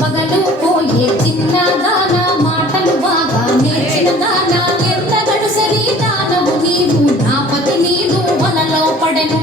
మగలు పోయే చిన్నదాన మాటలు బాగా నేర్చిన దాన ఎంత గడుసరి దానవు నీవు నా పతి నీదు వలలో పడెను